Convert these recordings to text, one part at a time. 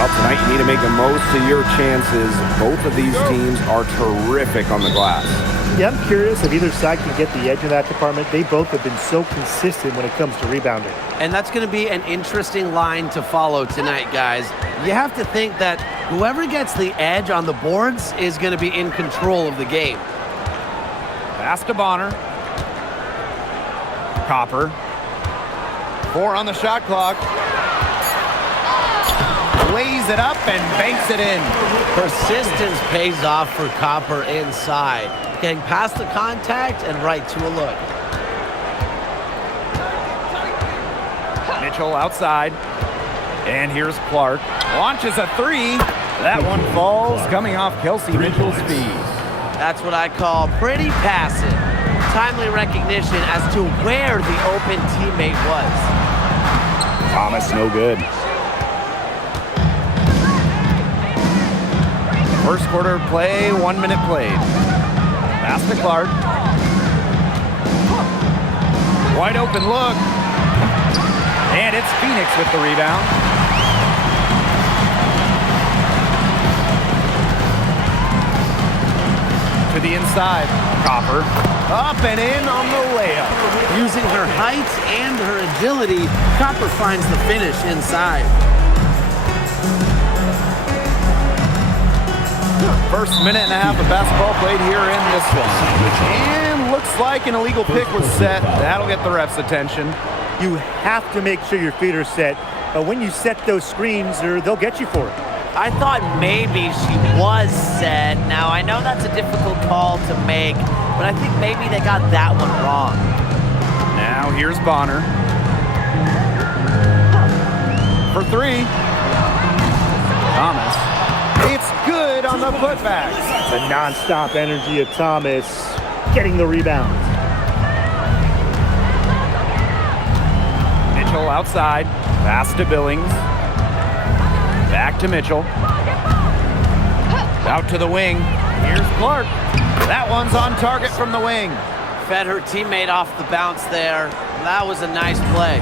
Well, tonight you need to make the most of your chances. Both of these teams are terrific on the glass. Yeah, I'm curious if either side can get the edge in that department. They both have been so consistent when it comes to rebounding. And that's going to be an interesting line to follow tonight, guys. You have to think that whoever gets the edge on the boards is going to be in control of the game. Pass to Bonner. Copper. 4 on the shot clock. Lays it up and banks it in. Persistence pays off for Copper inside. Getting past the contact and right to a look. Mitchell outside. And here's Clark. Launches a 3. That one falls, coming off Kelsey Mitchell's feet. That's what I call pretty passive. Timely recognition as to where the open teammate was. Thomas, no good. First quarter play, 1 minute played. Pass to Clark. Wide open look. And it's Phoenix with the rebound. To the inside. Copper. Up and in on the layup. Using her height and her agility, Copper finds the finish inside. First minute and a half of basketball played here in this one. And looks like an illegal pick was set. That'll get the ref's attention. You have to make sure your feet are set. But when you set those screens, they'll get you for it. I thought maybe she was set. Now, I know that's a difficult call to make, but I think maybe they got that one wrong. Now here's Bonner. For 3. Thomas. It's good on the putback. The nonstop energy of Thomas getting the rebound. Mitchell outside. Pass to Billings. Back to Mitchell. Out to the wing. Here's Clark. That one's on target from the wing. Fed her teammate off the bounce there. That was a nice play.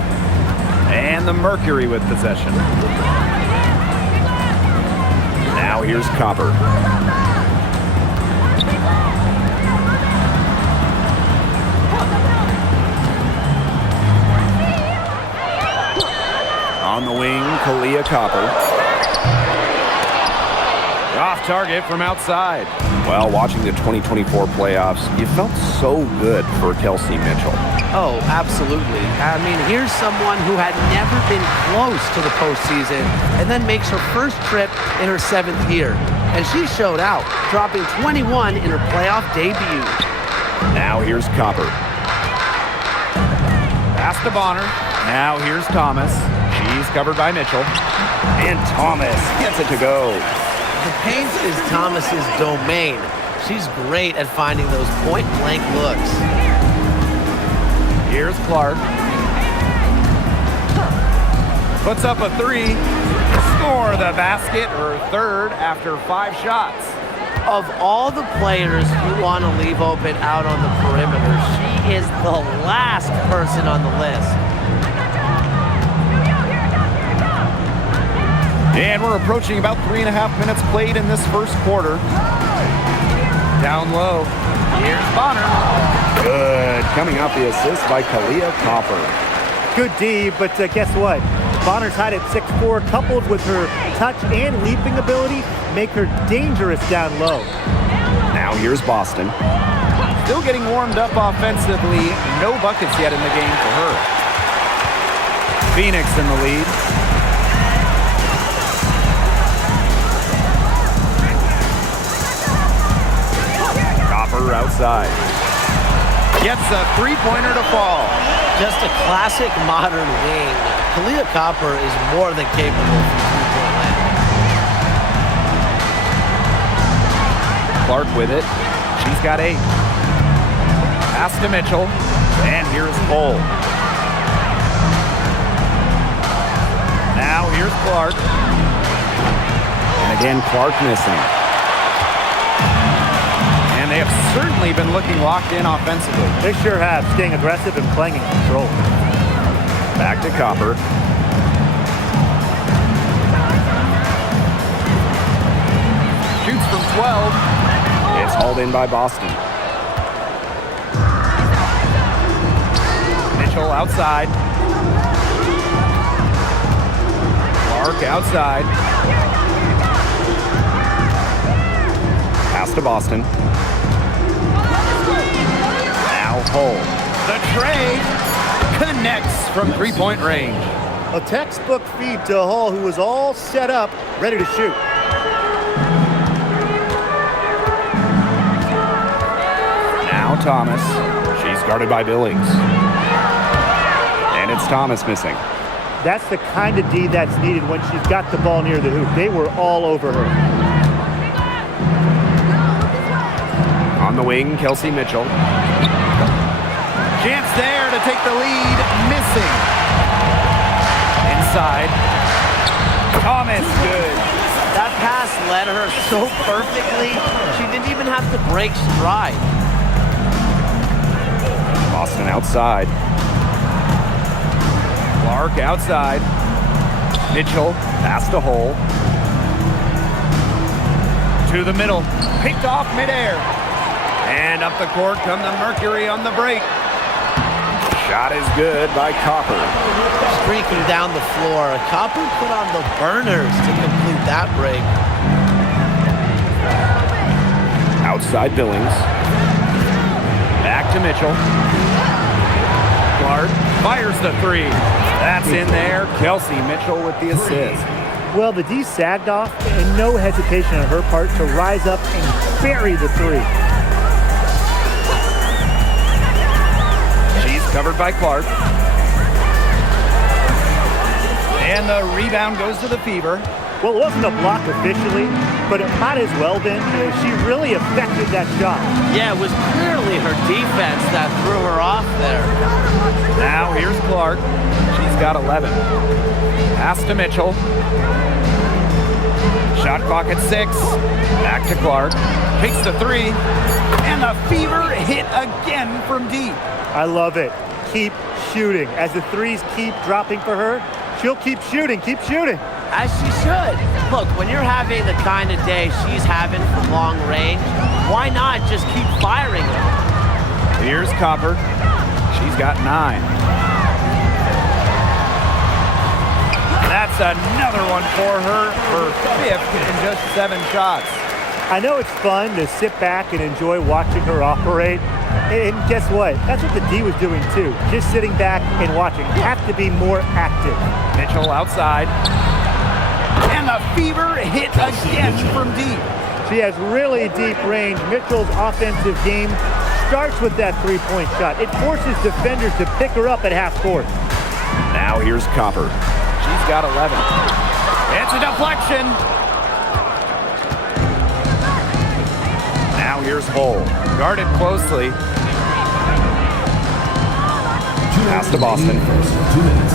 And the Mercury with possession. Now here's Copper. On the wing, Kalia Copper. Off target from outside. Well, watching the 2024 playoffs, you felt so good for Kelsey Mitchell. Oh, absolutely. I mean, here's someone who had never been close to the postseason and then makes her first trip in her 7th year. And she showed out, dropping 21 in her playoff debut. Now here's Copper. Pass to Bonner. Now here's Thomas. She's covered by Mitchell. And Thomas gets it to go. The paint is Thomas's domain. She's great at finding those point-blank looks. Here's Clark. Puts up a 3. Score the basket, her 3rd after 5 shots. Of all the players you want to leave open out on the perimeter, she is the last person on the list. And we're approaching about 3.5 minutes played in this first quarter. Down low. Here's Bonner. Good. Coming off the assist by Kalia Copper. Good D, but guess what? Bonner's height at 6'4", coupled with her touch and leaping ability, make her dangerous down low. Now here's Boston. Still getting warmed up offensively. No buckets yet in the game for her. Phoenix in the lead. Copper outside. Gets a 3-pointer to fall. Just a classic modern wing. Kalia Copper is more than capable from three-point land. Clark with it. She's got 8. Pass to Mitchell. And here's Cole. Now here's Clark. And again, Clark missing. And they have certainly been looking locked in offensively. They sure have, staying aggressive and playing in control. Back to Copper. 12. It's hauled in by Boston. Mitchell outside. Clark outside. Pass to Boston. Now Hull. The tray connects from three-point range. A textbook feed to Hull, who was all set up, ready to shoot. Now Thomas. She's guarded by Billings. And it's Thomas missing. That's the kind of D that's needed when she's got the ball near the hoop. They were all over her. On the wing, Kelsey Mitchell. Chance there to take the lead. Missing. Inside. Thomas, good. That pass led her so perfectly, she didn't even have to break stride. Boston outside. Clark outside. Mitchell, Pass to Hull. to the middle. Picked off midair. And up the court come the Mercury on the break. Shot is good by Copper. Streaking down the floor. Copper put on the burners to complete that break. Outside Billings. Back to Mitchell. Clark fires the three. That's in there. Kelsey Mitchell with the assist. Well, the D sagged off, and no hesitation on her part to rise up and bury the three. She's covered by Clark. And the rebound goes to the Fever. Well, it wasn't a block officially, but it might as well been. She really affected that shot. Yeah, it was clearly her defense that threw her off there. Now here's Clark. She's got 11. Pass to Mitchell. Shot clock at 6. Back to Clark. Takes the three. And the Fever hit again from deep. I love it. Keep shooting. As the threes keep dropping for her, she'll keep shooting. Keep shooting. As she should. Look, when you're having the kind of day she's having from long range, why not just keep firing her? Here's Copper. She's got 9. That's another one for her. Her 5th in just 7 shots. I know it's fun to sit back and enjoy watching her operate. And guess what? That's what the D was doing too. Just sitting back and watching. You have to be more active. Mitchell outside. And the Fever hit again from deep. She has really deep range. Mitchell's offensive game starts with that three-point shot. It forces defenders to pick her up at half court. Now here's Copper. She's got 11. It's a deflection. Now here's Hull. Guarded closely. Pass to Boston. 2 minutes.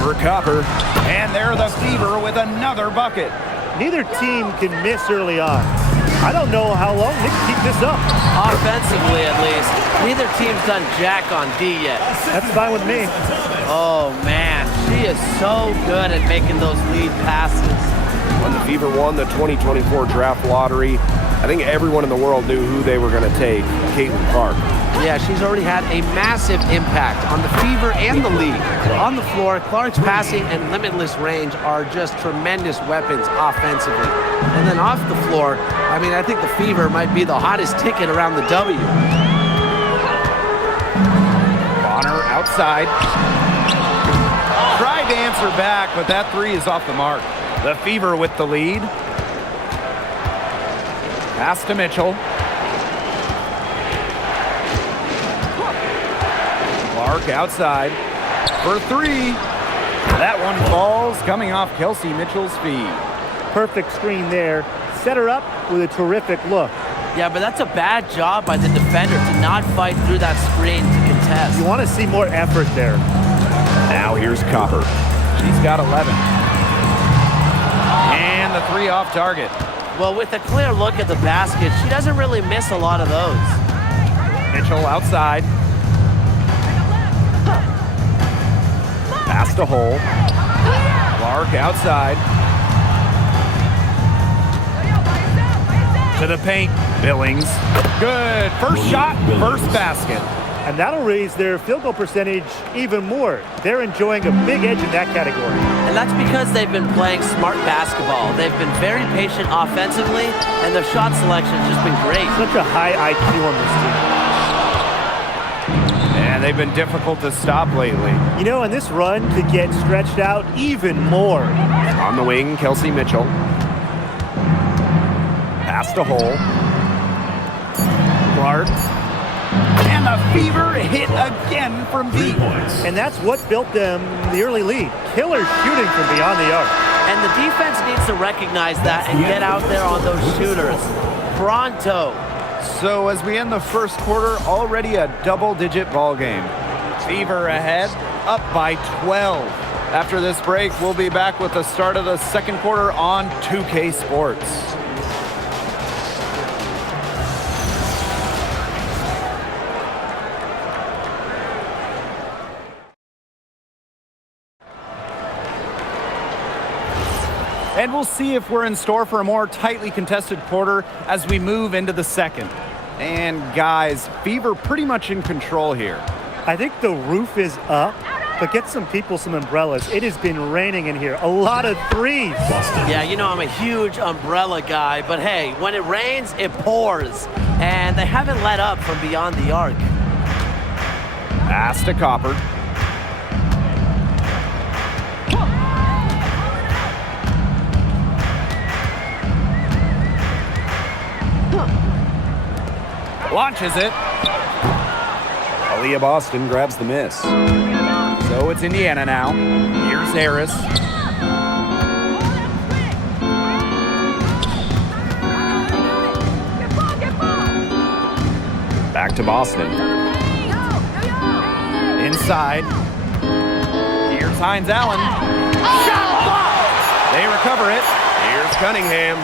Over Copper. And there the Fever with another bucket. Neither team can miss early on. I don't know how long they can keep this up. Offensively, at least. Neither team's done jack on D yet. That's fine with me. Oh, man. She is so good at making those lead passes. When the Fever won the 2024 draft lottery, I think everyone in the world knew who they were going to take, Caitlin Clark. Yeah, she's already had a massive impact on the Fever and the league. On the floor, Clark's passing and limitless range are just tremendous weapons offensively. And then off the floor, I mean, I think the Fever might be the hottest ticket around the W. Bonner outside. Tried to answer back, but that three is off the mark. The Fever with the lead. Pass to Mitchell. Clark outside for 3. That one falls, coming off Kelsey Mitchell's feet. Perfect screen there. Set her up with a terrific look. Yeah, but that's a bad job by the defender to not fight through that screen to contest. You want to see more effort there. Now here's Copper. She's got 11. And the 3 off target. Well, with a clear look at the basket, she doesn't really miss a lot of those. Mitchell outside. Pass to Hull. Clark outside. To the paint, Billings. Good, first shot, first basket. And that'll raise their field goal percentage even more. They're enjoying a big edge in that category. And that's because they've been playing smart basketball. They've been very patient offensively, and their shot selection has just been great. Such a high IQ on this team. And they've been difficult to stop lately. You know, and this run could get stretched out even more. On the wing, Kelsey Mitchell. Pass to Hole. Clark. And the Fever hit again from deep. And that's what built them the early lead. Killer shooting from beyond the arc. And the defense needs to recognize that and get out there on those shooters. Pronto. So as we end the first quarter, already a double-digit ball game. Fever ahead, up by 12. After this break, we'll be back with the start of the second quarter on 2K Sports. And we'll see if we're in store for a more tightly contested quarter as we move into the second. And guys, Fever pretty much in control here. I think the roof is up, but get some people some umbrellas. It has been raining in here. A lot of threes. Yeah, you know I'm a huge umbrella guy, but hey, when it rains, it pours. And they haven't let up from beyond the arc. Pass to Copper. Launches it. Aaliyah Boston grabs the miss. So it's Indiana now. Here's Harris. Back to Boston. Inside. Here's Hines Allen. Shot blocked. They recover it. Here's Cunningham.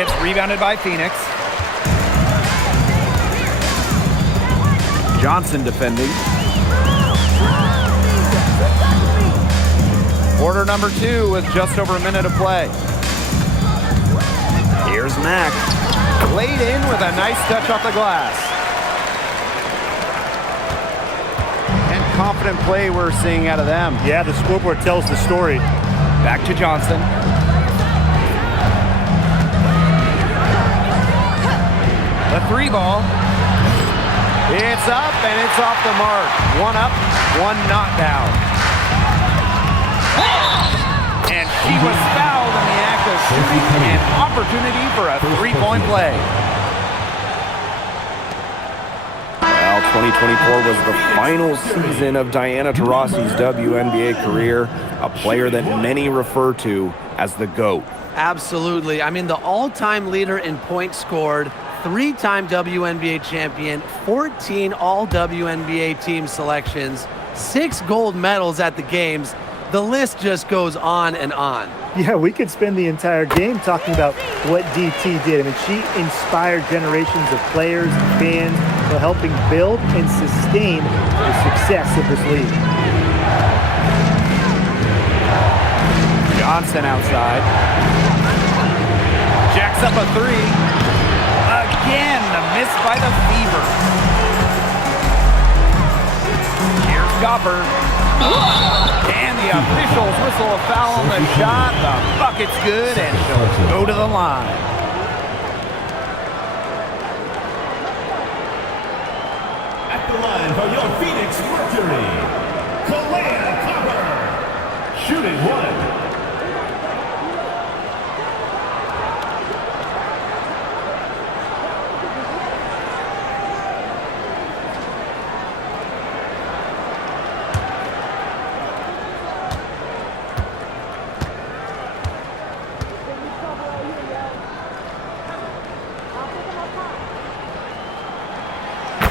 It's rebounded by Phoenix. Johnson defending. Quarter number 2 with just over a minute of play. Here's Mack. Laid in with a nice touch off the glass. And confident play we're seeing out of them. Yeah, the scoreboard tells the story. Back to Johnson. The 3 ball. It's up and it's off the mark. 1 up, 1 not down. And she was fouled in the act of shooting, an opportunity for a 3-point play. Well, 2024 was the final season of Diana Taurasi's WNBA career, a player that many refer to as the GOAT. Absolutely. I mean, the all-time leader in points scored, 3-time WNBA champion, 14 all-WNBA team selections, 6 gold medals at the games. The list just goes on and on. Yeah, we could spend the entire game talking about what DT did. I mean, she inspired generations of players and fans while helping build and sustain the success of this league. Johnson outside. Jacks up a 3. Again, the miss by the Fever. Here's Copper. And the officials whistle a foul on the shot. The bucket's good, and she'll go to the line. At the line for your Phoenix Mercury, Copper. Shooting 1.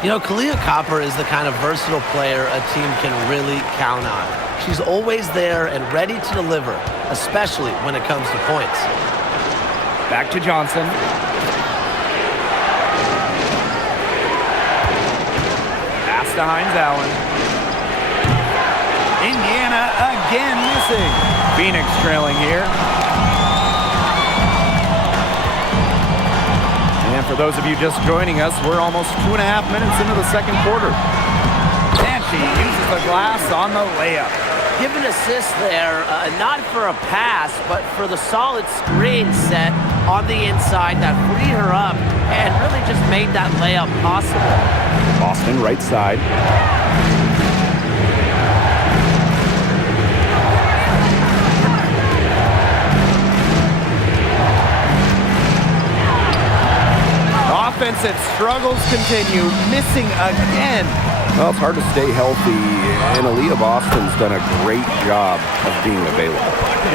You know, Kalia Copper is the kind of versatile player a team can really count on. She's always there and ready to deliver, especially when it comes to points. Back to Johnson. Pass to Hines Allen. Indiana again missing. Phoenix trailing here. For those of you just joining us, we're almost 2.5 minutes into the second quarter. And she uses the glass on the layup. Give an assist there, not for a pass, but for the solid screen set on the inside that freed her up and really just made that layup possible. Boston right side. Offensive struggles continue, missing again. Well, it's hard to stay healthy, and Aaliyah Boston's done a great job of being available.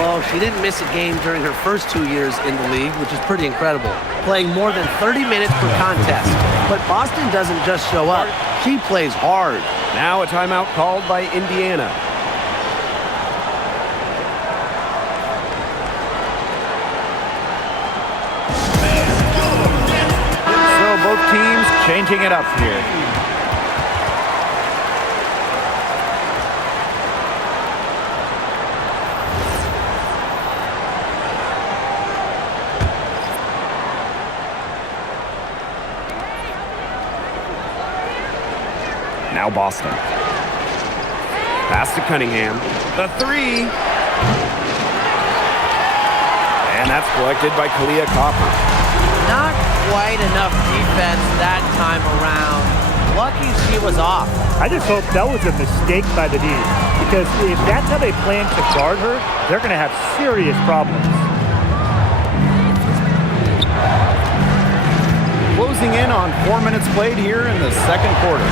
Well, she didn't miss a game during her first 2 years in the league, which is pretty incredible, playing more than 30 minutes per contest. But Boston doesn't just show up, she plays hard. Now a timeout called by Indiana. So both teams changing it up here. Now Boston. Pass to Cunningham. The three. And that's collected by Kalia Copper. Not quite enough defense that time around. Lucky she was off. I just hope that was a mistake by the D, because if that's how they plan to guard her, they're going to have serious problems. Closing in on 4 minutes played here in the second quarter.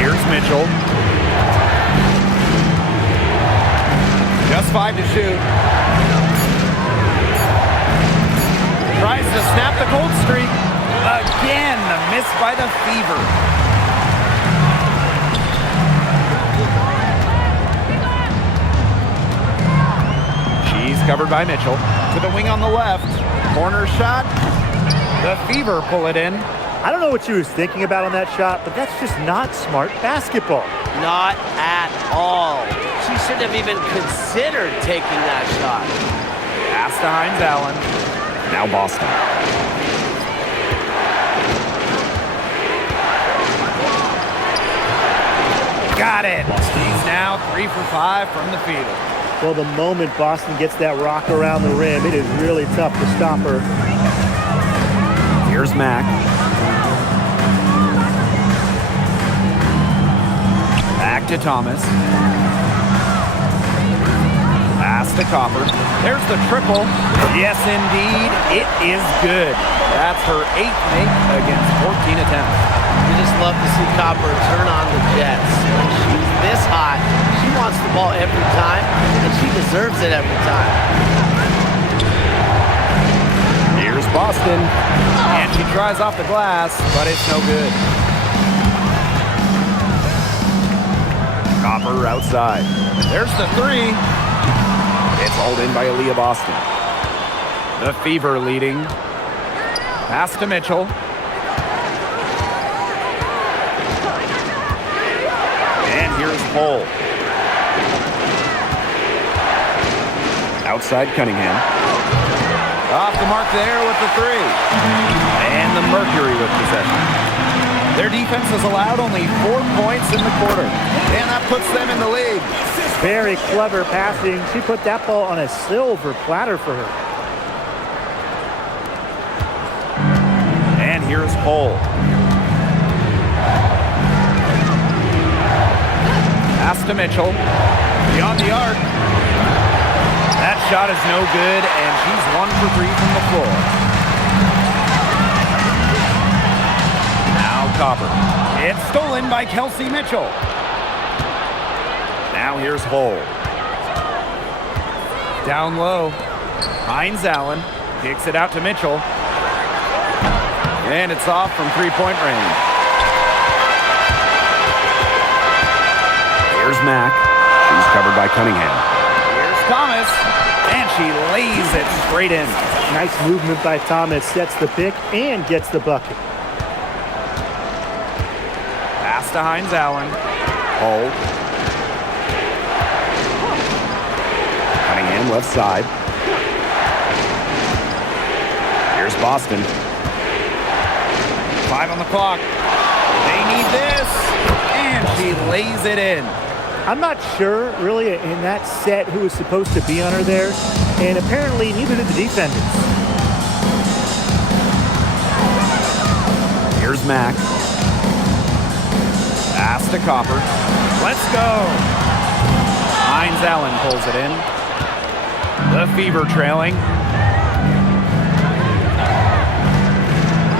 Here's Mitchell. Just 5 to shoot. Tries to snap the cold streak. Again, the miss by the Fever. She's covered by Mitchell. To the wing on the left. Corner shot. The Fever pull it in. I don't know what she was thinking about on that shot, but that's just not smart basketball. Not at all. She shouldn't have even considered taking that shot. Pass to Hines Allen. Now Boston. Got it. She's now 3 for 5 from the field. Well, the moment Boston gets that rock around the rim, it is really tough to stop her. Here's Mack. Back to Thomas. Pass to Copper. There's the triple. Yes, indeed. It is good. That's her 8th make against 14 attempts. You just love to see Copper turn on the Jets. When she's this hot, she wants the ball every time, and she deserves it every time. Here's Boston. And she tries off the glass, but it's no good. Copper outside. There's the three. It's hauled in by Aaliyah Boston. The Fever leading. Pass to Mitchell. And here's Hull. Outside Cunningham. Off the mark there with the three. And the Mercury with possession. Their defense has allowed only 4 points in the quarter. And that puts them in the lead. Very clever passing. She put that ball on a silver platter for her. And here's Hull. Pass to Mitchell. Beyond the arc. That shot is no good, and she's 1 for 3 from the floor. Now Copper. It's stolen by Kelsey Mitchell. Now here's Hull. Down low. Hines Allen kicks it out to Mitchell. And it's off from 3-point range. Here's Mack. She's covered by Cunningham. Here's Thomas. And she lays it straight in. Nice movement by Thomas. Sets the pick and gets the bucket. Pass to Hines Allen. Hull. Cunningham left side. Here's Boston. 5 on the clock. They need this. And she lays it in. I'm not sure, really, in that set who was supposed to be on her there, and apparently neither did the defenders. Here's Mack. Pass to Copper. Let's go. Hines Allen pulls it in. The Fever trailing.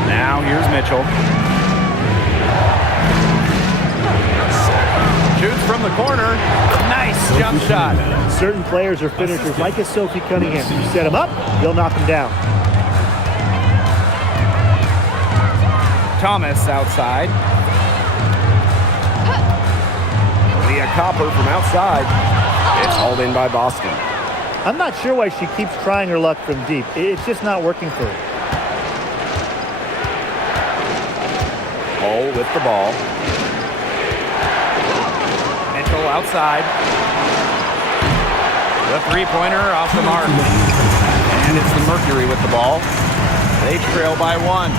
Now here's Mitchell. Shoots from the corner. Nice jump shot. Certain players are finishers, like a Sophie Cunningham. You set them up, they'll knock them down. Thomas outside. Leah Copper from outside. It's hauled in by Boston. I'm not sure why she keeps trying her luck from deep. It's just not working for her. Hull with the ball. Mitchell outside. The three-pointer off the mark. And it's the Mercury with the ball. They trail by 1.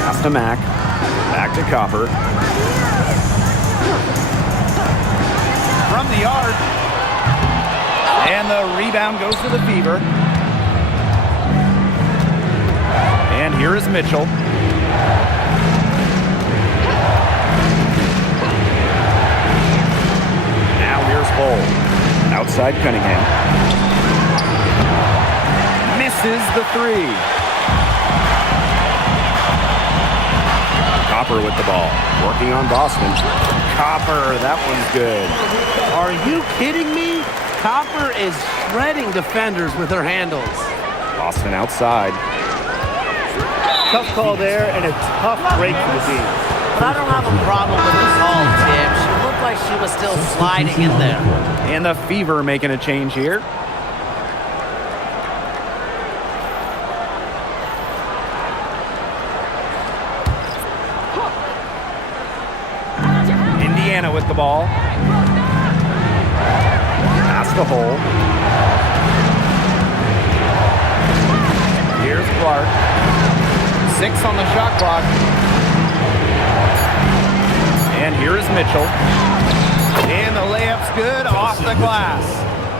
Pass to Mack. Back to Copper. From the arc. And the rebound goes to the Fever. And here is Mitchell. Now here's Hull. Outside Cunningham. Misses the 3. Copper with the ball. Working on Boston. Copper, that one's good. Are you kidding me? Copper is shredding defenders with her handles. Boston outside. Tough call there and a tough break for the team. But I don't have a problem with the call, Tim. She looked like she was still sliding in there. And the Fever making a change here. Indiana with the ball. Pass the Hull. Here's Clark. 6 on the shot clock. And here is Mitchell. And the layup's good off the glass.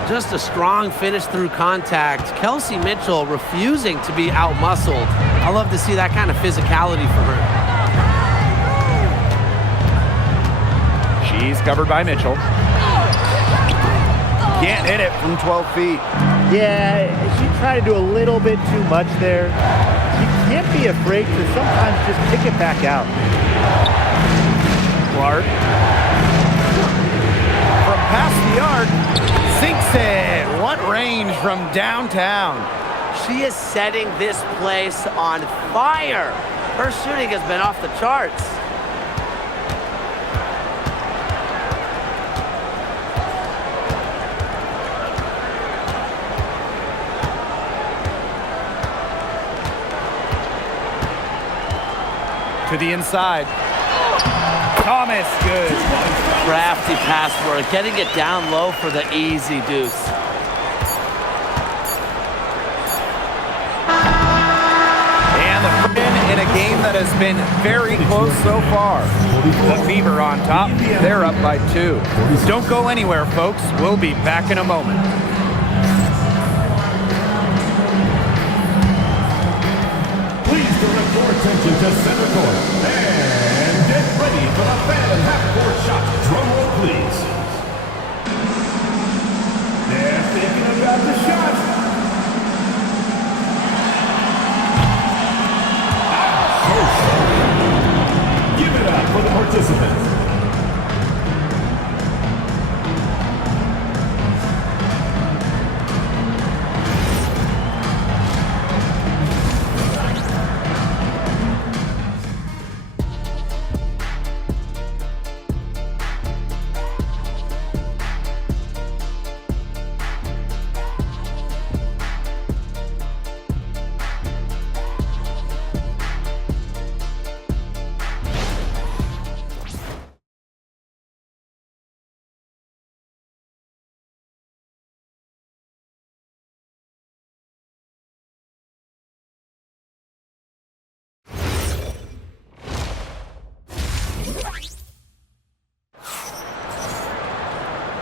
Just a strong finish through contact. Kelsey Mitchell refusing to be out-muscled. I love to see that kind of physicality for her. She's covered by Mitchell. Can't hit it from 12 feet. Yeah, she tried to do a little bit too much there. She can't be afraid to sometimes just pick it back out. Clark. From past the arc, sinks it. What range from downtown. She is setting this place on fire. Her shooting has been off the charts. To the inside. Thomas, good. Crafty pass work, getting it down low for the easy deuce. And the win in a game that has been very close so far. The Fever on top. They're up by 2. Don't go anywhere, folks. We'll be back in a moment. Please direct your attention to center court. And get ready for the fan half-court shot. Drum roll, please. They're thinking about the shot. So sorry. Give it up for the participants.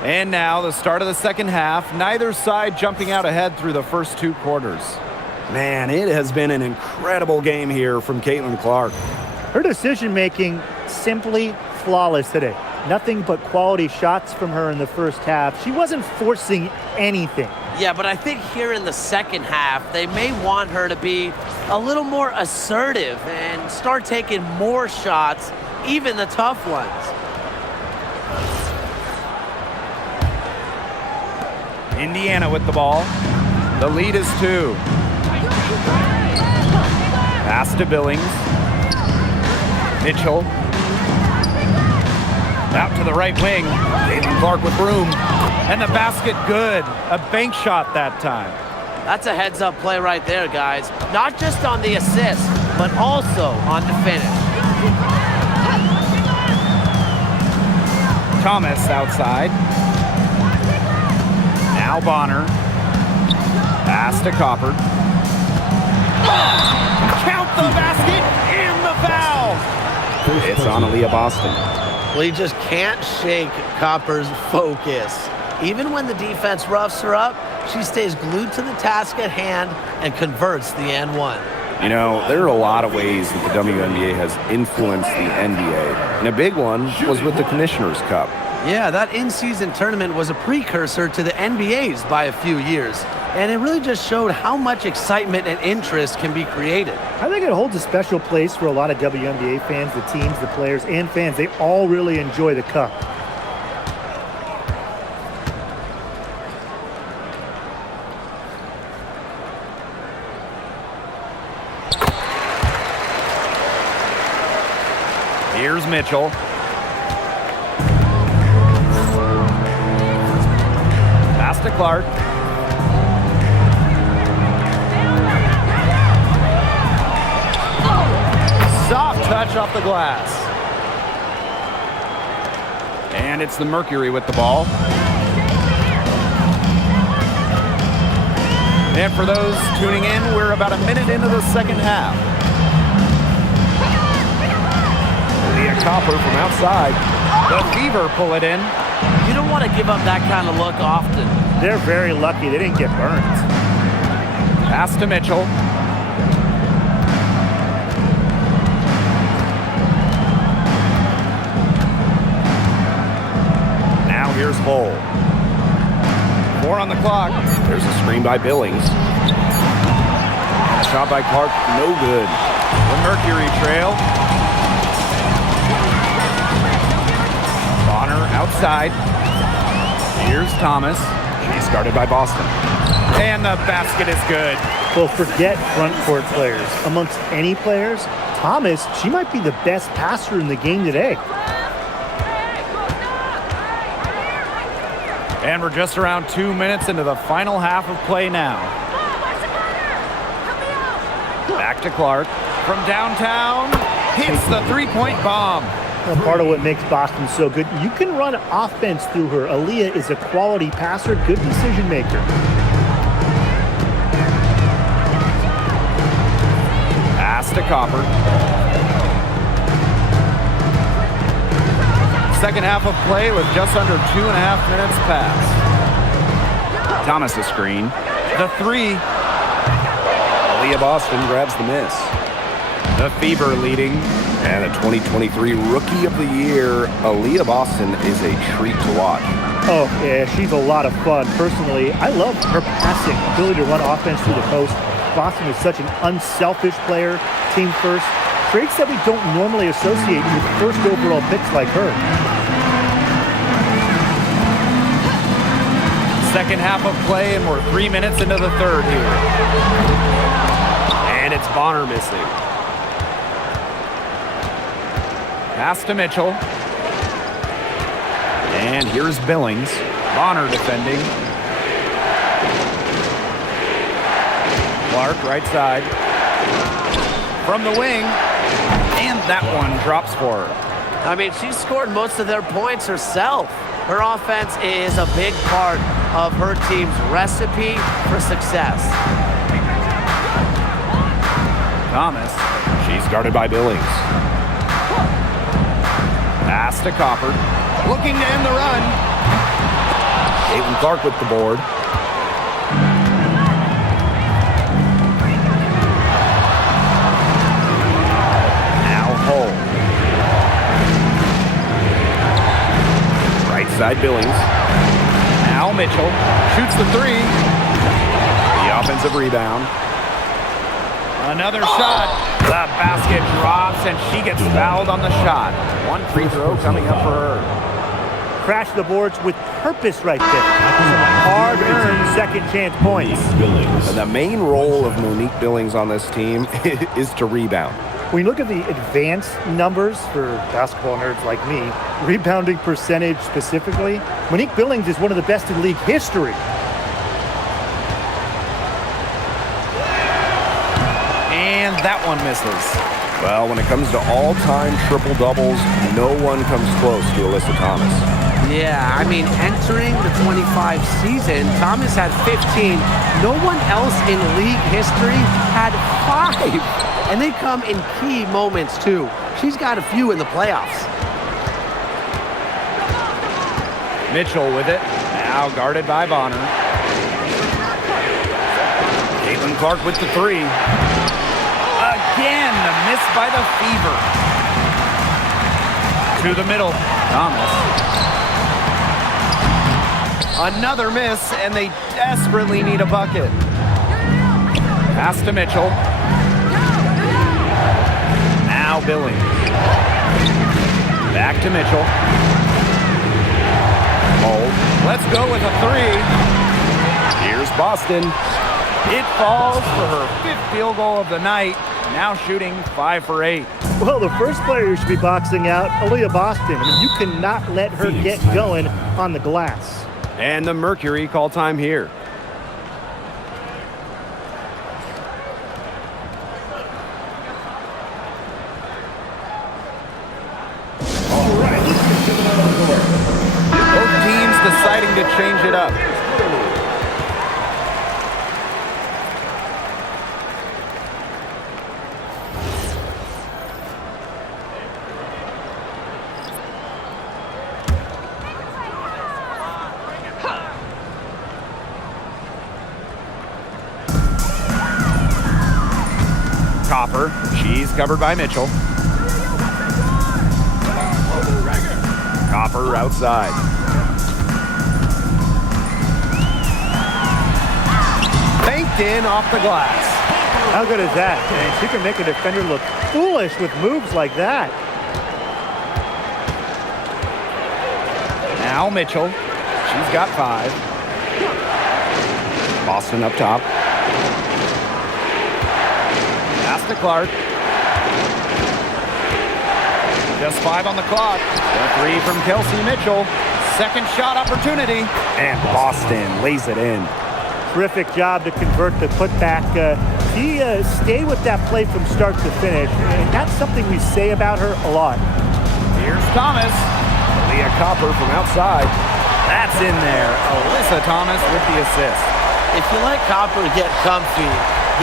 And now the start of the second half. Neither side jumping out ahead through the first 2 quarters. Man, it has been an incredible game here from Caitlin Clark. Her decision-making simply flawless today. Nothing but quality shots from her in the first half. She wasn't forcing anything. Yeah, but I think here in the second half, they may want her to be a little more assertive and start taking more shots, even the tough ones. Indiana with the ball. The lead is 2. Pass to Billings. Mitchell. Out to the right wing. Caitlin Clark with room. And the basket good. A bank shot that time. That's a heads-up play right there, guys. Not just on the assist, but also on the finish. Thomas outside. Now Bonner. Pass to Copper. Count the basket and the foul. It's on Aaliyah Boston. Well, you just can't shake Copper's focus. Even when the defense roughs her up, she stays glued to the task at hand and converts the and-one. You know, there are a lot of ways that the WNBA has influenced the NBA, and a big one was with the Commissioner's Cup. Yeah, that in-season tournament was a precursor to the NBA's by a few years, and it really just showed how much excitement and interest can be created. I think it holds a special place for a lot of WNBA fans, the teams, the players, and fans. They all really enjoy the cup. Here's Mitchell. Pass to Clark. Soft touch off the glass. And it's the Mercury with the ball. And for those tuning in, we're about a minute into the second half. Leah Copper from outside. The Fever pull it in. You don't want to give up that kind of look often. They're very lucky they didn't get burned. Pass to Mitchell. Now here's Vole. 4 on the clock. There's a screen by Billings. And a shot by Clark, no good. The Mercury trail. Bonner outside. Here's Thomas. She's guarded by Boston. And the basket is good. Well, forget front court players. Amongst any players, Thomas, she might be the best passer in the game today. And we're just around 2 minutes into the final half of play now. Back to Clark. From downtown, hits the three-point bomb. Well, part of what makes Boston so good, you can run offense through her. Aaliyah is a quality passer, good decision maker. Pass to Copper. Second half of play with just under 2.5 minutes passed. Thomas a screen. The three. Aaliyah Boston grabs the miss. The Fever leading. And the 2023 Rookie of the Year, Aaliyah Boston, is a treat to watch. Oh, yeah, she's a lot of fun. Personally, I love her passing, ability to run offense through the post. Boston is such an unselfish player, team first. Traits that we don't normally associate with first overall picks like her. Second half of play, and we're 3 minutes into the third here. And it's Bonner missing. Pass to Mitchell. And here's Billings. Bonner defending. Clark, right side. From the wing. And that one drops for her. I mean, she scored most of their points herself. Her offense is a big part of her team's recipe for success. Thomas. She's guarded by Billings. Pass to Copper. Looking to end the run. Caitlin Clark with the board. Now Hull. Right side Billings. Now Mitchell shoots the three. The offensive rebound. Another shot. The basket drops, and she gets fouled on the shot. One free throw coming up for her. Crash the boards with purpose right there. Some hard-earned second chance points. And the main role of Monique Billings on this team is to rebound. When you look at the advanced numbers for basketball nerds like me, rebounding percentage specifically, Monique Billings is one of the best in league history. And that one misses. Well, when it comes to all-time triple-doubles, no one comes close to Alyssa Thomas. Yeah, I mean, entering the 25 season, Thomas had 15. No one else in league history had 5. And they come in key moments, too. She's got a few in the playoffs. Mitchell with it. Now guarded by Bonner. Caitlin Clark with the three. Again, the miss by the Fever. To the middle. Thomas. Another miss, and they desperately need a bucket. Pass to Mitchell. Now Billings. Back to Mitchell. Hold. Let's go with a three. Here's Boston. It falls for her 5th field goal of the night. Now shooting 5 for 8. Well, the first player who should be boxing out, Aaliyah Boston. I mean, you cannot let her get going on the glass. And the Mercury call time here. Both teams deciding to change it up. Copper, she's covered by Mitchell. Copper outside. Banked in off the glass. How good is that? I mean, she can make a defender look foolish with moves like that. Now Mitchell, she's got 5. Boston up top. Pass to Clark. Just 5 on the clock. The three from Kelsey Mitchell. Second shot opportunity. And Boston lays it in. Terrific job to convert the putback. She stayed with that play from start to finish, and that's something we say about her a lot. Here's Thomas. Leah Copper from outside. That's in there. Alyssa Thomas with the assist. If you let Copper get comfy,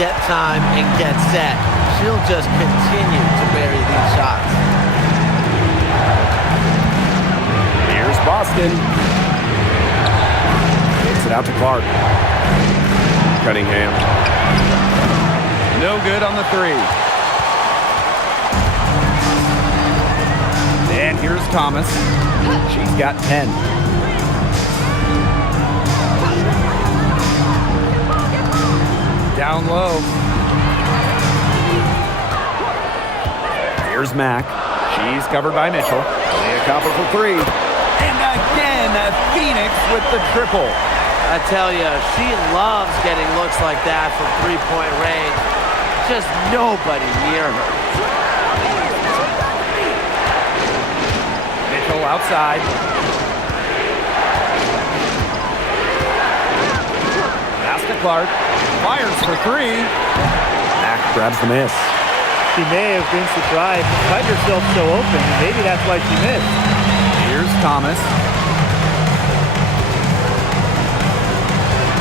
get time, and get set, she'll just continue to bury these shots. Here's Boston. Takes it out to Clark. Cunningham. No good on the three. And here's Thomas. She's got 10. Down low. Here's Mack. She's covered by Mitchell. Leah Copper for 3. And again, Phoenix with the triple. I tell you, she loves getting looks like that from three-point range. Just nobody near her. Mitchell outside. Pass to Clark. Fires for 3. Mack grabs the miss. She may have been surprised to find herself so open. Maybe that's why she missed. Here's Thomas.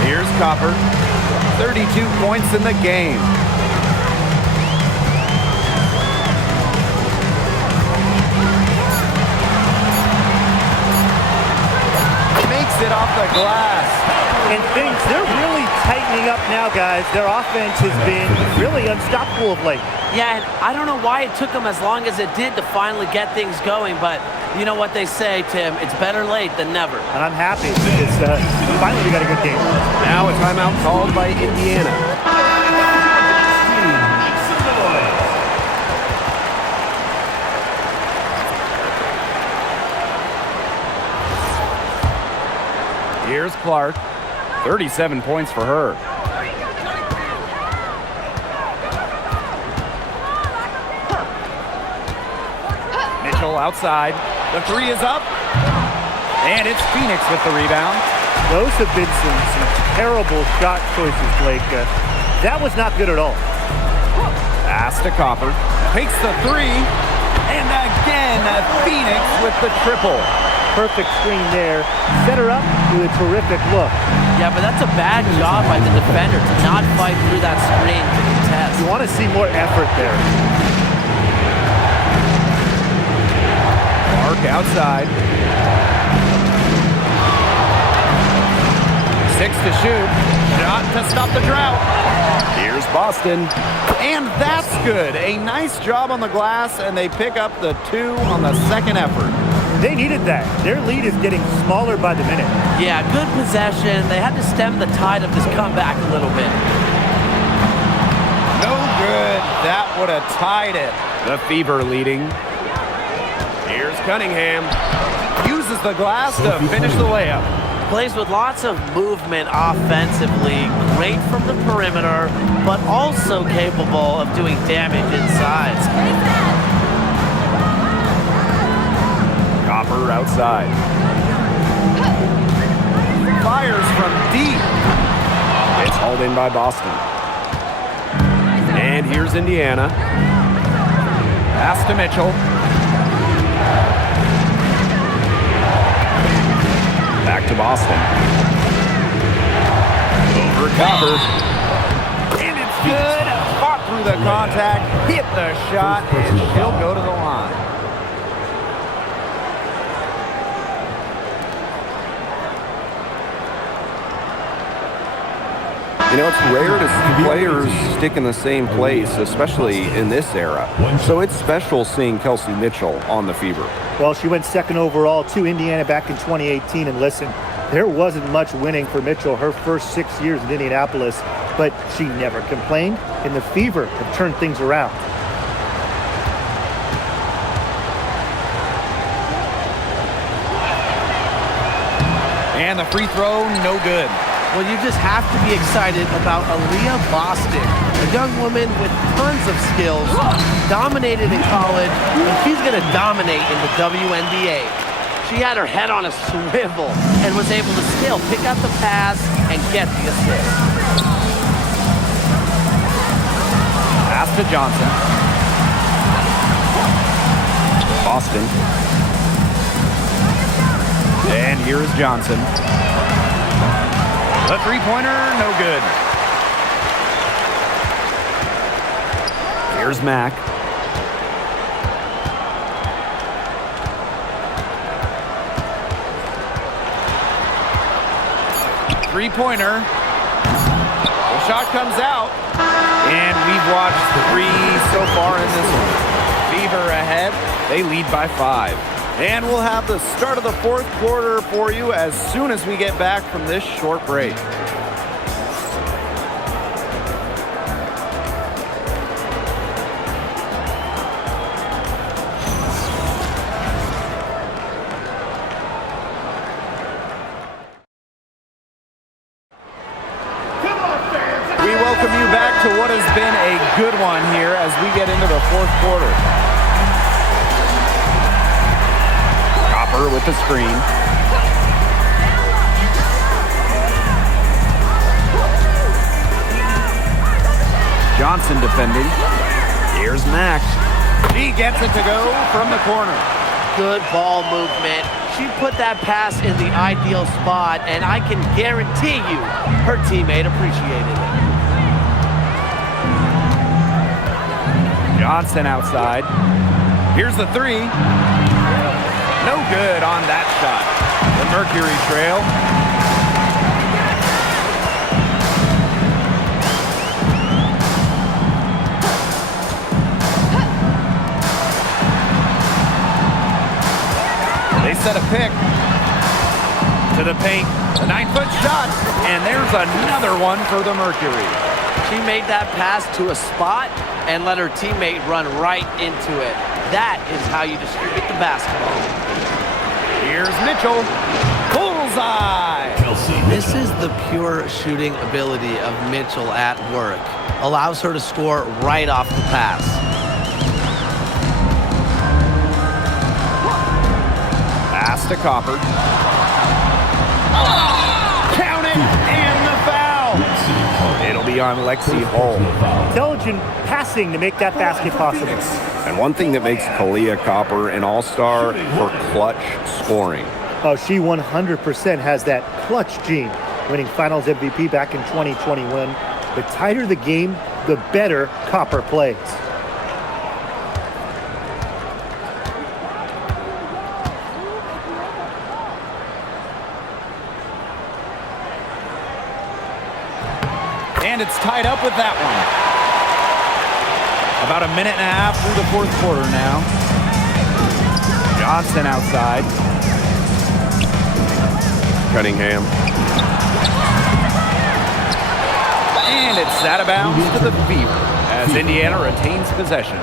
Here's Copper. 32 points in the game. Makes it off the glass. And things, they're really tightening up now, guys. Their offense has been really unstoppable of late. Yeah, and I don't know why it took them as long as it did to finally get things going, but you know what they say, Tim, it's better late than never. And I'm happy because finally we got a good game. Now a timeout called by Indiana. Here's Clark. 37 points for her. Mitchell outside. The three is up. And it's Phoenix with the rebound. Those have been some terrible shot choices, Blake. That was not good at all. Pass to Copper. Takes the three. And again, Phoenix with the triple. Perfect screen there. Set her up with a terrific look. Yeah, but that's a bad job by the defender to not fight through that screen to contest. You want to see more effort there. Clark outside. 6 to shoot. Shot to stop the drought. Here's Boston. And that's good. A nice job on the glass, and they pick up the 2 on the second effort. They needed that. Their lead is getting smaller by the minute. Yeah, good possession. They had to stem the tide of this comeback a little bit. No good. That would have tied it. The Fever leading. Here's Cunningham. Uses the glass to finish the layup. Plays with lots of movement offensively. Great from the perimeter, but also capable of doing damage inside. Copper outside. Fires from deep. It's hauled in by Boston. And here's Indiana. Pass to Mitchell. Back to Boston. Over Copper. And it's good. Fought through the contact. Hit the shot. And she'll go to the line. You know, it's rare to see players stick in the same place, especially in this era. So it's special seeing Kelsey Mitchell on the Fever. Well, she went second overall to Indiana back in 2018. And listen, there wasn't much winning for Mitchell her first 6 years in Indianapolis, but she never complained, and the Fever have turned things around. And the free throw, no good. Well, you just have to be excited about Aaliyah Boston, a young woman with tons of skills, dominated in college, and she's going to dominate in the WNBA. She had her head on a swivel and was able to still pick up the pass and get the assist. Pass to Johnson. Boston. And here is Johnson. The three-pointer, no good. Here's Mack. Three-pointer. The shot comes out. And we've watched 3 so far in this one. Fever ahead. They lead by 5. And we'll have the start of the fourth quarter for you as soon as we get back from this short break. We welcome you back to what has been a good one here as we get into the fourth quarter. With the screen. Johnson defending. Here's Mack. She gets it to go from the corner. Good ball movement. She put that pass in the ideal spot, and I can guarantee you her teammate appreciated it. Johnson outside. Here's the three. No good on that shot. The Mercury trail. They set a pick to the paint. A 9-foot shot, and there's another one for the Mercury. She made that pass to a spot and let her teammate run right into it. That is how you distribute the basketball. Here's Mitchell. Bullseye! This is the pure shooting ability of Mitchell at work. Allows her to score right off the pass. Pass to Copper. Count it, and the foul. It'll be on Lexi Hull. Intelligent passing to make that basket possible. And one thing that makes Kalia Copper an all-star, her clutch scoring. Oh, she 100% has that clutch gene, winning Finals MVP back in 2021. The tighter the game, the better Copper plays. And it's tied up with that one. About a minute and a half through the fourth quarter now. Johnson outside. Cunningham. And it's out of bounds to the Fever as Indiana retains possession.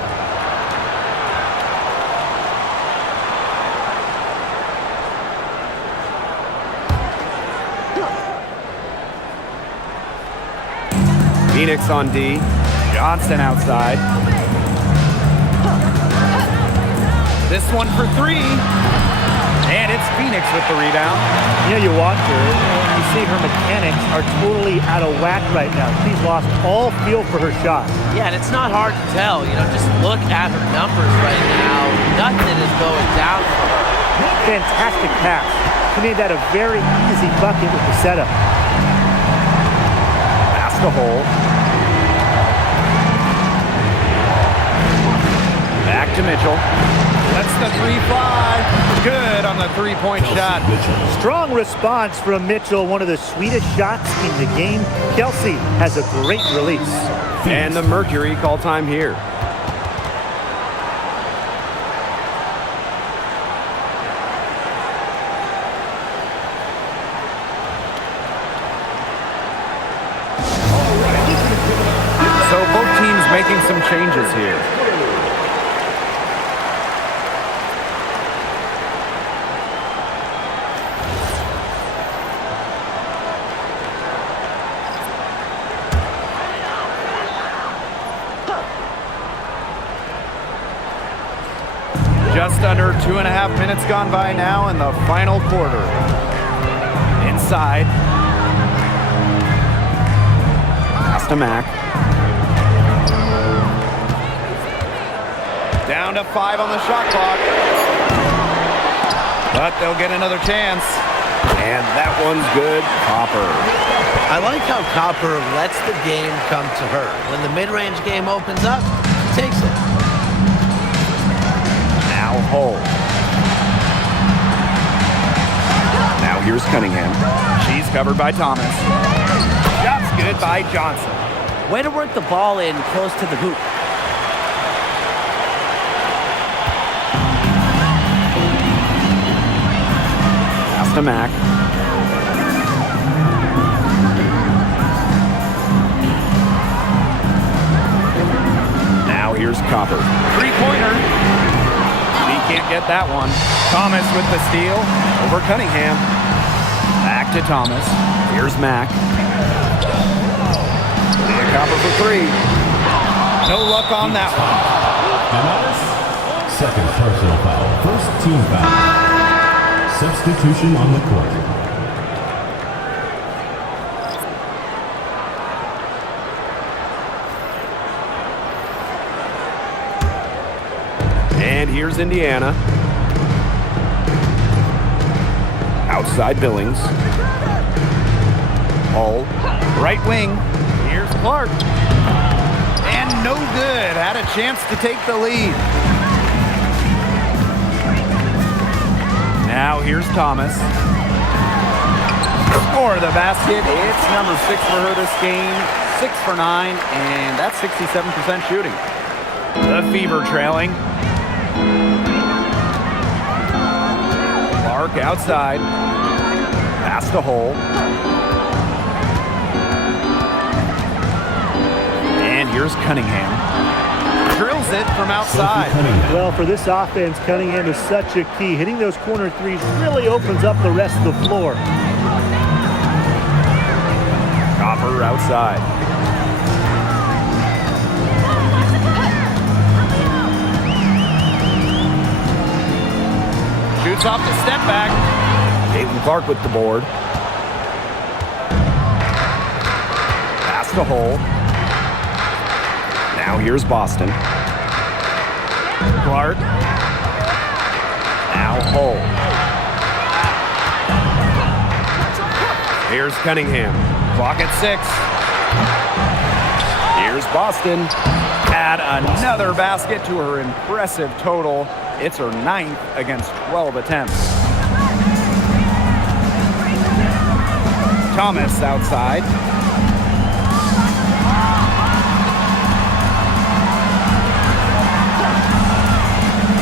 Phoenix on D. Johnson outside. This one for three. And it's Phoenix with the rebound. You know, you watch her, and you see her mechanics are totally out of whack right now. She's lost all feel for her shot. Yeah, and it's not hard to tell. You know, just look at her numbers right now. Nothing is going down for her. Fantastic pass. She made that a very easy bucket with the setup. Pass the hole. Back to Mitchell. Lets the three fly. Good on the three-point shot. Strong response from Mitchell, one of the sweetest shots in the game. Kelsey has a great release. And the Mercury call time here. So both teams making some changes here. Just under 2.5 minutes gone by now in the final quarter. Inside. Pass to Mack. Down to 5 on the shot clock. But they'll get another chance. And that one's good. Copper. I like how Copper lets the game come to her. When the mid-range game opens up, she takes it. Now Hull. Now here's Cunningham. She's covered by Thomas. Shot's good by Johnson. Way to work the ball in close to the hoop. Pass to Mack. Now here's Copper. Three-pointer. He can't get that one. Thomas with the steal. Over Cunningham. Back to Thomas. Here's Mack. Leah Copper for three. No luck on that one. Second personal foul. First team foul. Substitution on the court. And here's Indiana. Outside Billings. Hull. Right wing. Here's Clark. And no good. Had a chance to take the lead. Now here's Thomas. ignore the basket. It's number 6 for her this game. 6 for 9, and that's 67% shooting. The Fever trailing. Clark outside. Pass to Hole. And here's Cunningham. Drills it from outside. Well, for this offense, Cunningham is such a key. Hitting those corner threes really opens up the rest of the floor. Copper outside. Shoots off the step back. Caitlin Clark with the board. Pass to Hole. Now here's Boston. Clark. Now Hole. Here's Cunningham. Clock at 6. Here's Boston. Add another basket to her impressive total. It's her 9th against 12 attempts. Thomas outside.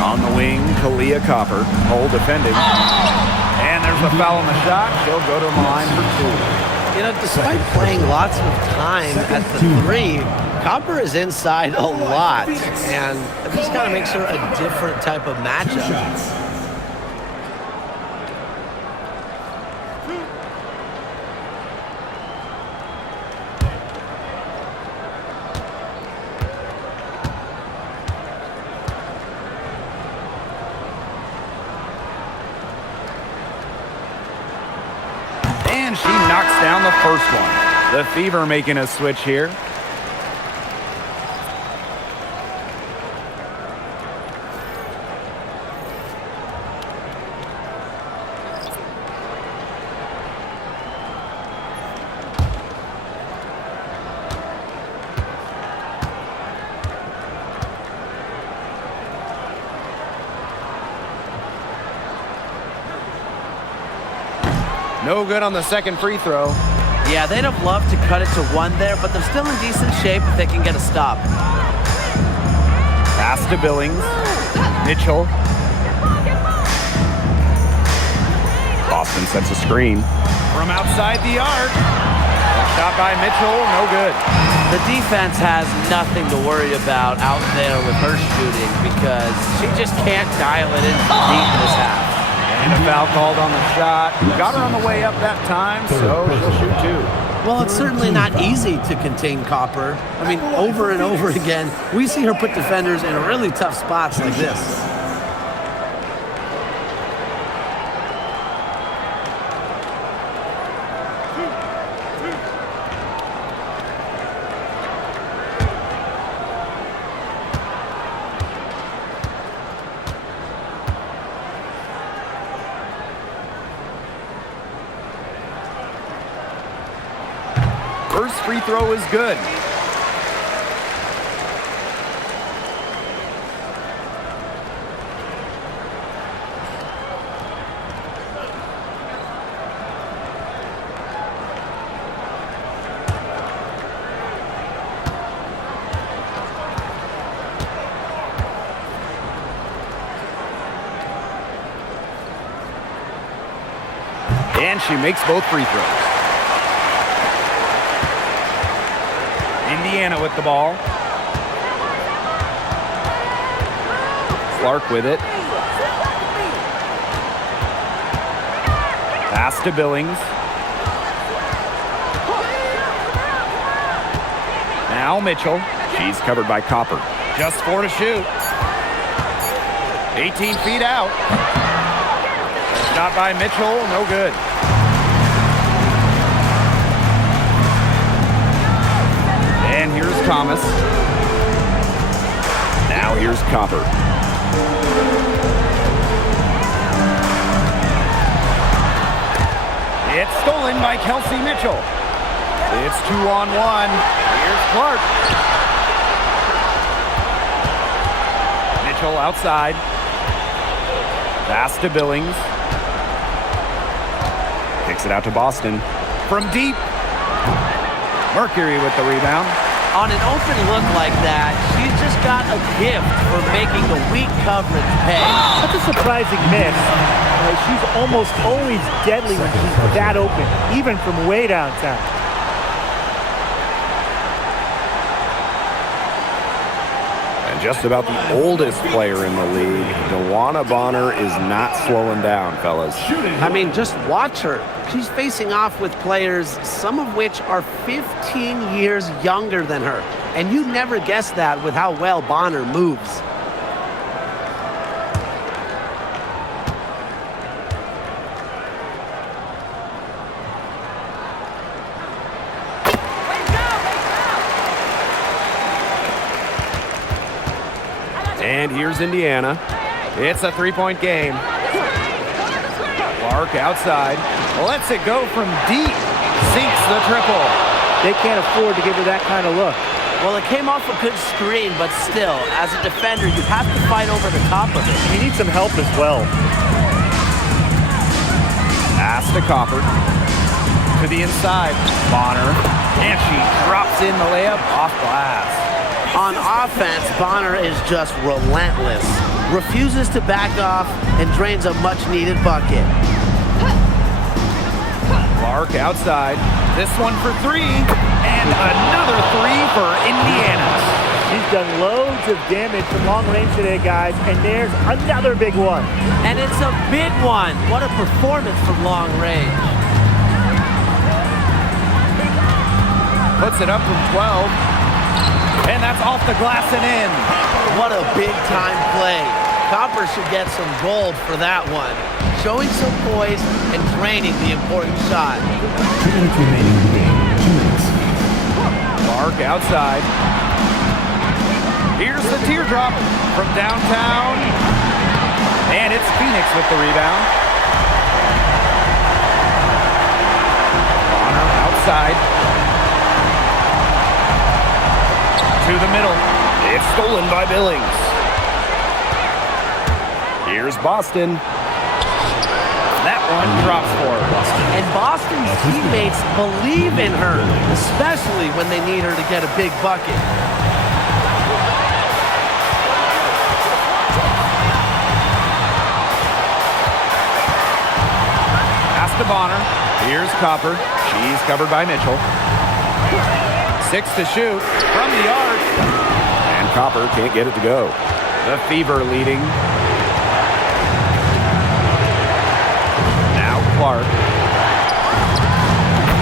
On the wing, Kalia Copper. Hole defending. And there's a foul on the shot. She'll go to the line for 2. You know, despite playing lots of time at the 3, Copper is inside a lot, and it just kind of makes her a different type of matchup. And she knocks down the first one. The Fever making a switch here. No good on the second free throw. Yeah, they'd have loved to cut it to 1 there, but they're still in decent shape if they can get a stop. Pass to Billings. Mitchell. Boston sets a screen. From outside the arc. Shot by Mitchell, no good. The defense has nothing to worry about out there with her shooting because she just can't dial it in deep in this half. And a foul called on the shot. Got her on the way up that time, so she'll shoot 2. Well, it's certainly not easy to contain Copper. I mean, over and over again, we see her put defenders in really tough spots like this. First free throw is good. And she makes both free throws. Indiana with the ball. Clark with it. Pass to Billings. Now Mitchell. She's covered by Copper. Just 4 to shoot. 18 feet out. Shot by Mitchell, no good. And here's Thomas. Now here's Copper. It's stolen by Kelsey Mitchell. It's 2-on-1. Here's Clark. Mitchell outside. Pass to Billings. Kicks it out to Boston. from deep. Mercury with the rebound. On an open look like that, she's just got a gift for making the weak coverage pay. That's a surprising miss. She's almost always deadly when she's that open, even from way downtown. And just about the oldest player in the league, Dewana Bonner is not slowing down, fellas. I mean, just watch her. She's facing off with players, some of which are 15 years younger than her. And you never guess that with how well Bonner moves. And here's Indiana. It's a three-point game. Clark outside. Lets it go from deep. Sinks the triple. They can't afford to give her that kind of look. Well, it came off a good screen, but still, as a defender, you have to fight over the top of it. You need some help as well. Pass to Copper. To the inside. Bonner. And she drops in the layup off glass. On offense, Bonner is just relentless. Refuses to back off and drains a much-needed bucket. Clark outside. This one for three. And another three for Indiana. She's done loads of damage from long range today, guys, and there's another big one. And it's a big one. What a performance from long range. Puts it up from 12. And that's off the glass and in. What a big-time play. Copper should get some gold for that one. Showing some poise and draining the important shot. 2 minutes remaining in the game. 2 minutes. Clark outside. Here's the teardrop from downtown. And it's Phoenix with the rebound. Bonner outside. To the middle. It's stolen by Billings. Here's Boston. That one drops for her. And Boston's teammates believe in her, especially when they need her to get a big bucket. Pass to Bonner. Here's Copper. She's covered by Mitchell. 6 to shoot from the arc. And Copper can't get it to go. The Fever leading. Now Clark.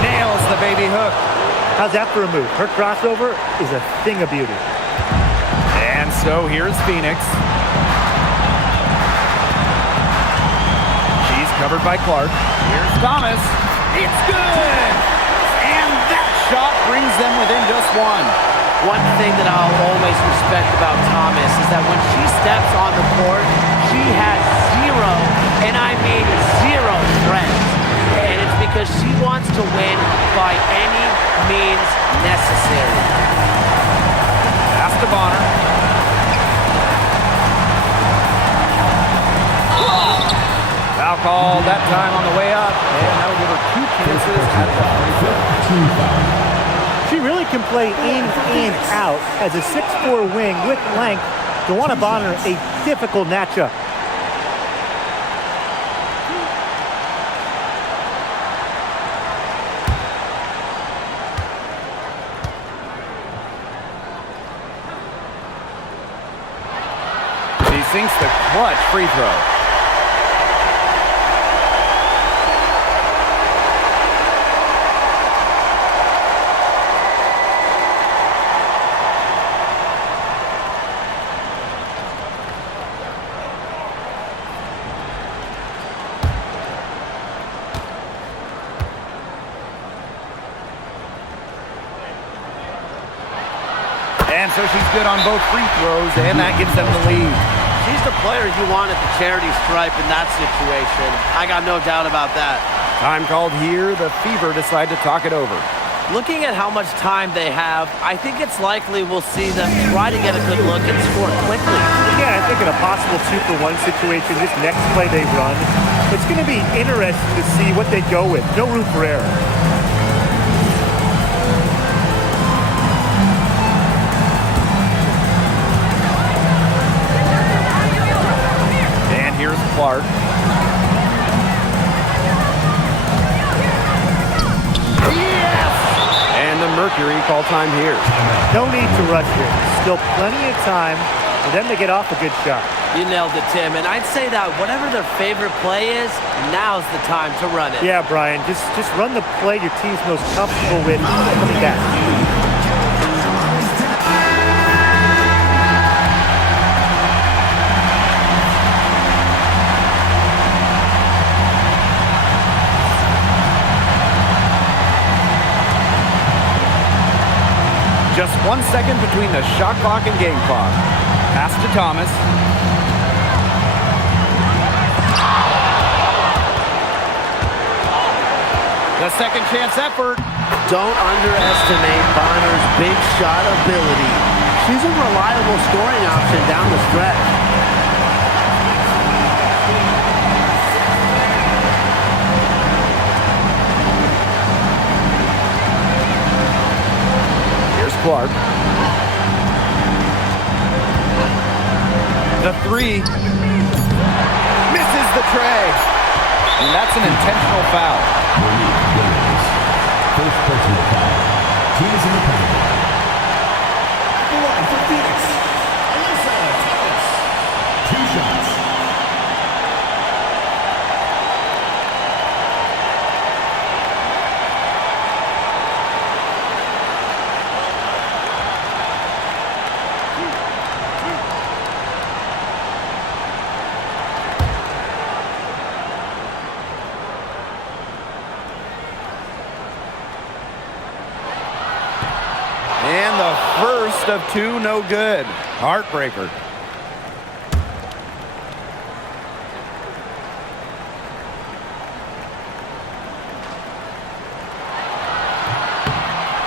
Nails the baby hook. How's that for a move? Her crossover is a thing of beauty. And so here's Phoenix. She's covered by Clark. Here's Thomas. It's good! And that shot brings them within just one. One thing that I'll always respect about Thomas is that when she steps on the court, she has zero, and I mean zero threats. And it's because she wants to win by any means necessary. Pass to Bonner. Foul call that time on the way up, and that'll give her 2 chances at the free throw. She really can play in and out. As a 6'4" wing with length, Dewana Bonner a difficult matchup. She sinks the clutch free throw. And so she's good on both free throws, and that gives them the lead. She's the player you want at the charity stripe in that situation. I got no doubt about that. Time called here. The Fever decide to talk it over. Looking at how much time they have, I think it's likely we'll see them try to get a good look and score quickly. Yeah, I think in a possible 2-for-1 situation, this next play they run, it's going to be interesting to see what they go with. No room for error. Clark. Yes! And the Mercury call time here. No need to rush here. Still plenty of time for them to get off a good shot. You nailed it, Tim. And I'd say that whatever their favorite play is, now's the time to run it. Yeah, Brian, just run the play your team's most comfortable with coming back. Just 1 second between the shot clock and game clock. Pass to Thomas. The second chance effort. Don't underestimate Bonner's big shot ability. She's a reliable scoring option down the stretch. Here's Clark. The three. Misses the tray. And that's an intentional foul. First personal foul. Teams in the penalty. The line for Phoenix. Alyssa Thomas. 2 shots. And the first of 2, no good. Heartbreaker.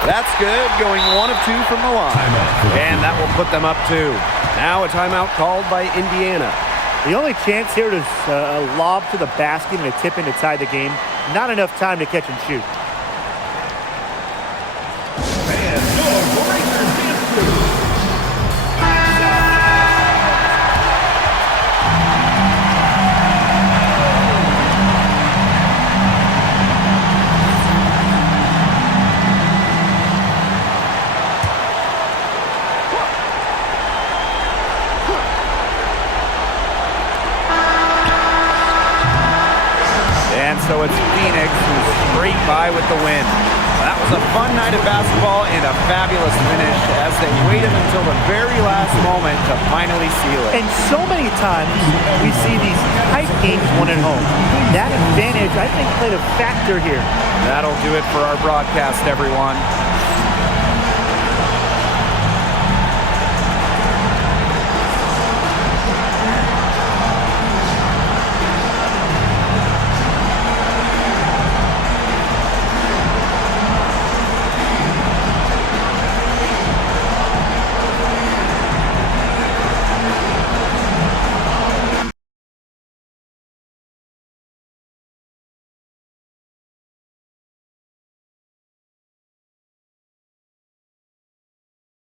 That's good, going 1 of 2 from the line. And that will put them up 2. Now a timeout called by Indiana. The only chance here is a lob to the basket and a tip in to tie the game. Not enough time to catch and shoot. So it's Phoenix who's straight by with the win. That was a fun night of basketball and a fabulous finish as they waited until the very last moment to finally seal it. And so many times we see these tight games won at home. That advantage, I think, played a factor here. That'll do it for our broadcast, everyone.